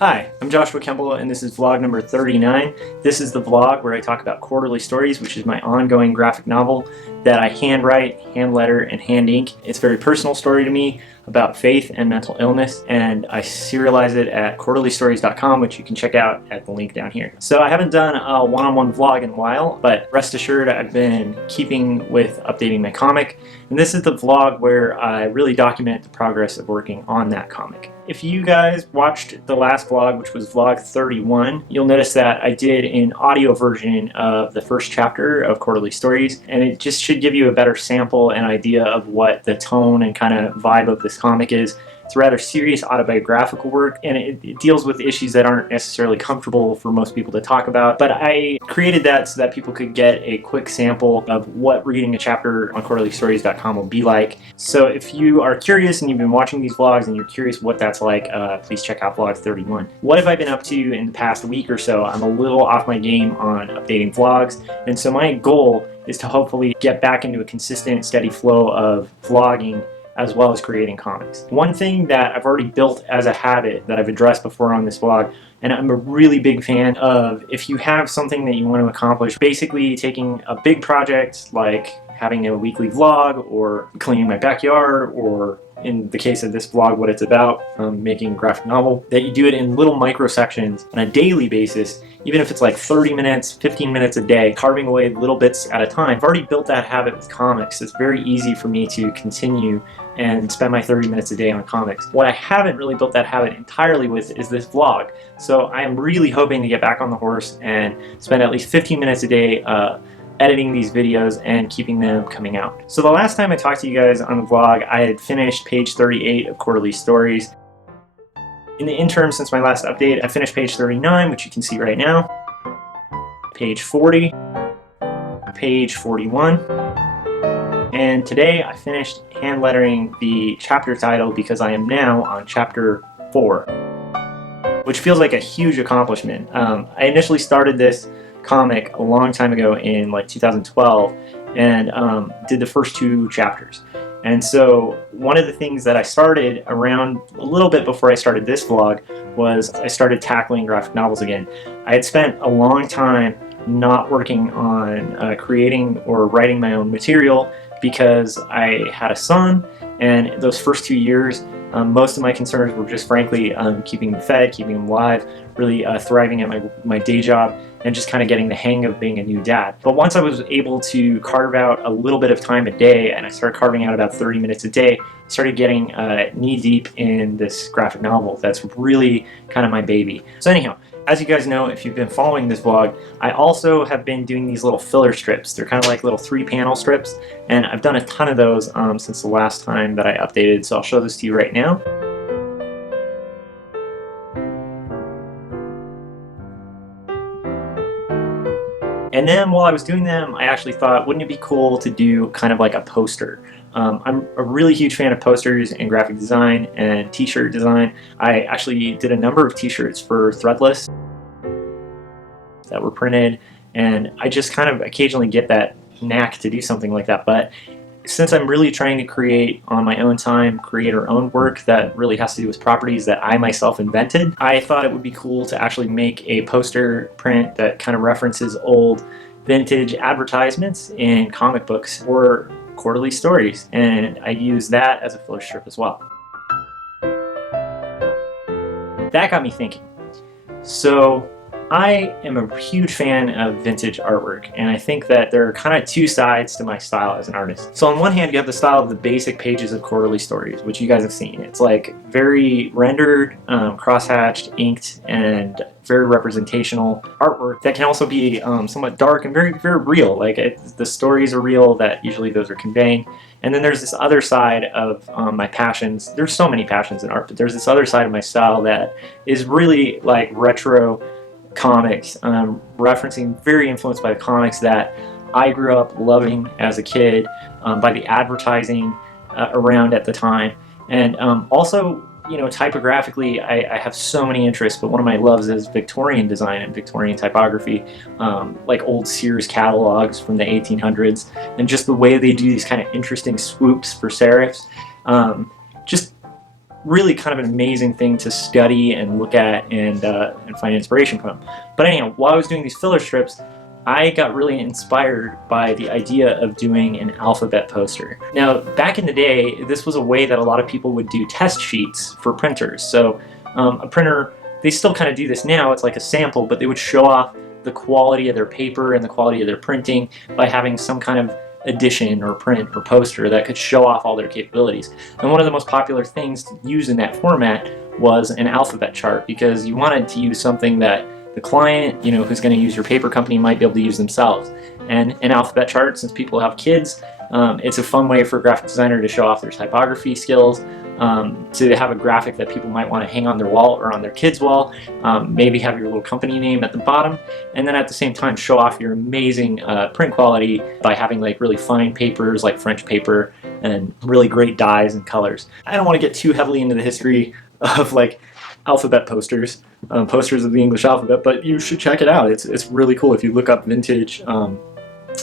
Hi, I'm Joshua Kemble, and this is vlog number 39. This is the vlog where I talk about Quarterly Stories, which is my ongoing graphic novel that I handwrite, hand letter, and hand ink. It's a very personal story to me about faith and mental illness, and I serialize it at quarterlystories.com, which you can check out at the link down here. So I haven't done a one-on-one vlog in a while, but rest assured I've been keeping with updating my comic, and this is the vlog where I really document the progress of working on that comic. If you guys watched the last vlog, which was vlog 31, you'll notice that I did an audio version of the first chapter of Quarterly Stories, and it just should give you a better sample and idea of what the tone and kind of vibe of this comic is. It's rather serious autobiographical work, and it deals with issues that aren't necessarily comfortable for most people to talk about, but I created that so that people could get a quick sample of what reading a chapter on quarterlystories.com will be like. So if you are curious and you've been watching these vlogs and you're curious what that's like, please check out vlog 31. What have I been up to in the past week or so? I'm a little off my game on updating vlogs, and so my goal is to hopefully get back into a consistent, steady flow of vlogging as well as creating comics. One thing that I've already built as a habit that I've addressed before on this vlog, and I'm a really big fan of, if you have something that you want to accomplish, basically taking a big project like having a weekly vlog or cleaning my backyard, or in the case of this vlog, what it's about, making a graphic novel, that you do it in little micro sections on a daily basis, even if it's like 30 minutes, 15 minutes a day, carving away little bits at a time. I've already built that habit with comics. It's very easy for me to continue and spend my 30 minutes a day on comics. What I haven't really built that habit entirely with is this vlog. So I am really hoping to get back on the horse and spend at least 15 minutes a day editing these videos and keeping them coming out. So the last time I talked to you guys on the vlog, I had finished page 38 of Quarterly Stories. In the interim, since my last update, I finished page 39, which you can see right now, page 40, page 41, and today I finished hand lettering the chapter title because I am now on chapter 4, which feels like a huge accomplishment. I initially started this comic a long time ago in like 2012 and did the first 2 chapters. And so one of the things that I started around a little bit before I started this vlog was I started tackling graphic novels again. I had spent a long time not working on creating or writing my own material because I had a son, and those first 2 years most of my concerns were just frankly keeping him fed, keeping him alive, really thriving at my day job, and just kind of getting the hang of being a new dad. But once I was able to carve out a little bit of time a day, and I started carving out about 30 minutes a day, I started getting knee deep in this graphic novel that's really kind of my baby. So anyhow, as you guys know, if you've been following this vlog, I also have been doing these little filler strips. They're kind of like little 3-panel strips, and I've done a ton of those since the last time that I updated, so I'll show this to you right now. And then while I was doing them, I actually thought, wouldn't it be cool to do kind of like a poster? I'm a really huge fan of posters and graphic design and t-shirt design. I actually did a number of t-shirts for Threadless that were printed, and I just kind of occasionally get that knack to do something like that. But since I'm really trying to create on my own time, creator-owned work that really has to do with properties that I myself invented, I thought it would be cool to actually make a poster print that kind of references old vintage advertisements in comic books or Quarterly Stories, and I use that as a filler strip as well. That got me thinking. So I am a huge fan of vintage artwork, and I think that there are kind of 2 sides to my style as an artist. So on one hand, you have the style of the basic pages of Quarterly Stories, which you guys have seen. It's like very rendered, cross-hatched, inked, and very representational artwork that can also be somewhat dark and very, very real. Like the stories are real that usually those are conveying. And then there's this other side of my passions. There's so many passions in art, but there's this other side of my style that is really like retro comics, referencing, very influenced by the comics that I grew up loving as a kid, by the advertising around at the time, and also, you know, typographically I have so many interests, but one of my loves is Victorian design and Victorian typography, like old Sears catalogs from the 1800s, and just the way they do these kind of interesting swoops for serifs. Just really kind of an amazing thing to study and look at and find inspiration from. But anyhow, while I was doing these filler strips, I got really inspired by the idea of doing an alphabet poster. Now, back in the day, this was a way that a lot of people would do test sheets for printers. So a printer, they still kind of do this now, it's like a sample, but they would show off the quality of their paper and the quality of their printing by having some kind of edition or print or poster that could show off all their capabilities. And one of the most popular things to use in that format was an alphabet chart, because you wanted to use something that the client, who's going to use your paper company might be able to use themselves. And an alphabet chart, since people have kids, it's a fun way for a graphic designer to show off their typography skills, to have a graphic that people might want to hang on their wall or on their kids' wall, maybe have your little company name at the bottom, and then at the same time show off your amazing print quality by having like really fine papers like French paper and really great dyes and colors. I don't want to get too heavily into the history of like alphabet posters, posters of the English alphabet, but you should check it out. It's really cool. If you look up vintage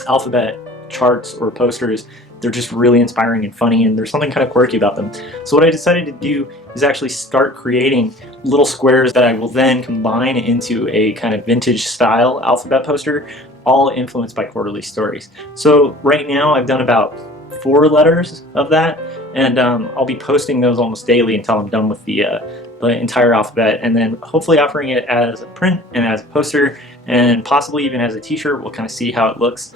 alphabet charts or posters, they're just really inspiring and funny, and there's something kind of quirky about them. So what I decided to do is actually start creating little squares that I will then combine into a kind of vintage style alphabet poster, all influenced by quarterly stories. So right now I've done about 4 letters of that, and I'll be posting those almost daily until I'm done with the entire alphabet, and then hopefully offering it as a print and as a poster and possibly even as a t-shirt. We'll kind of see how it looks.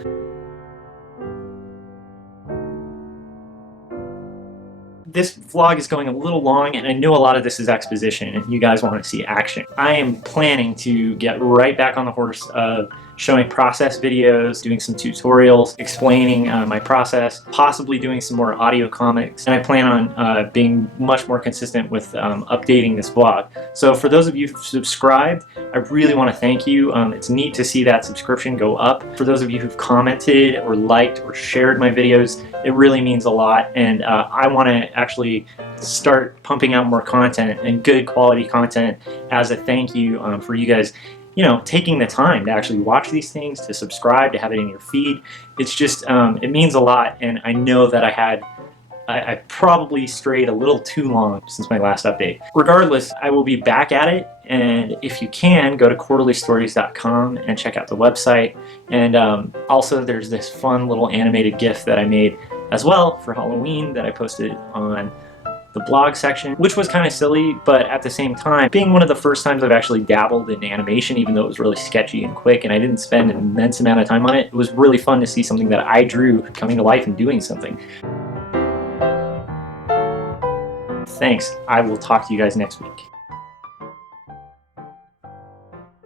This vlog is going a little long, and I know a lot of this is exposition and you guys want to see action. I am planning to get right back on the horse of showing process videos, doing some tutorials, explaining my process, possibly doing some more audio comics, and I plan on being much more consistent with updating this vlog. So for those of you who've subscribed, I really want to thank you. It's neat to see that subscription go up. For those of you who've commented or liked or shared my videos, it really means a lot, and I want to actually start pumping out more content and good quality content as a thank you for you guys taking the time to actually watch these things, to subscribe, to have it in your feed. It's just, it means a lot, and I know that I probably strayed a little too long since my last update. Regardless, I will be back at it, and if you can, go to quarterlystories.com and check out the website. And also there's this fun little animated GIF that I made as well for Halloween that I posted on the blog section, which was kind of silly, but at the same time, being one of the first times I've actually dabbled in animation, even though it was really sketchy and quick and I didn't spend an immense amount of time on it, it was really fun to see something that I drew coming to life and doing something. Thanks. I will talk to you guys next week.